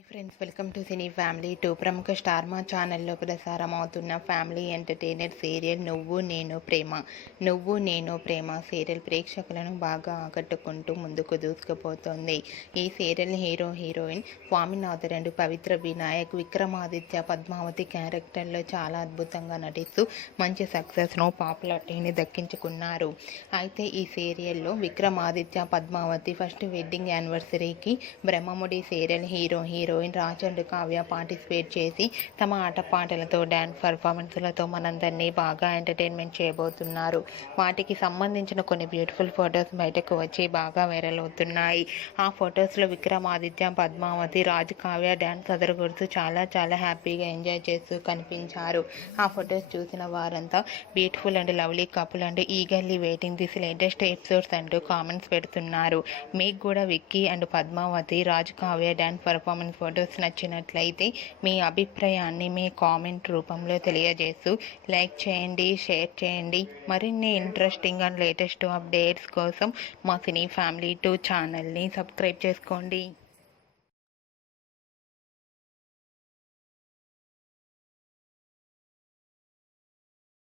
Hi friends, welcome to cine family 2. ప్రముఖ star మా ఛానల్లో ప్రసారం అవుతున్న ఫ్యామిలీ ఎంటర్టైనర్ సీరియల్ నువ్వు నేను ప్రేమ సీరియల్ ప్రేక్షకులను బాగా ఆకట్టుకుంటూ ముందుకు దూసుకుపోతుంది. ఈ సీరియల్ హీరోయిన్ స్వామినాథన్ అండ్ పవిత్ర వినాయక్, విక్రమాదిత్య, పద్మావతి క్యారెక్టర్లో చాలా అద్భుతంగా నటిస్తూ మంచి సక్సెస్ను, పాపులారిటీని దక్కించుకున్నారు. అయితే ఈ సీరియల్లో విక్రమాదిత్య, పద్మావతి ఫస్ట్ వెడ్డింగ్ యానివర్సరీకి Brahmamudi serial heroine Raj and Kavya participate చేసి తమ ఆటపాటలతో, డ్యాన్స్ పర్ఫార్మెన్స్లతో మనందరినీ బాగా ఎంటర్టైన్మెంట్ చేయబోతున్నారు. వాటికి సంబంధించిన కొన్ని బ్యూటిఫుల్ ఫొటోస్ బయటకు వచ్చి బాగా వైరల్ అవుతున్నాయి. ఆ ఫొటోస్లో విక్రమాదిత్య, పద్మావతి, రాజ్, కావ్య డ్యాన్స్ అదరగొడుతూ చాలా హ్యాపీగా ఎంజాయ్ చేస్తూ కనిపించారు. ఆ ఫొటోస్ చూసిన వారంతా beautiful and lovely couple and eagerly waiting this latest episodes అంటూ కామెంట్స్ పెడుతున్నారు. మీకు కూడా Vicky and Padmavathi, Raj, Kavya dance performance photos నచ్చినట్లయితే మీ అభిప్రాయాన్ని మీ కామెంట్ రూపంలో తెలియజేస్తూ లైక్ చేయండి, షేర్ చేయండి. మరిన్ని ఇంట్రెస్టింగ్ అండ్ లేటెస్ట్ అప్డేట్స్ కోసం మా సినీ ఫ్యామిలీ 2 ఛానల్ని సబ్స్క్రైబ్ చేసుకోండి.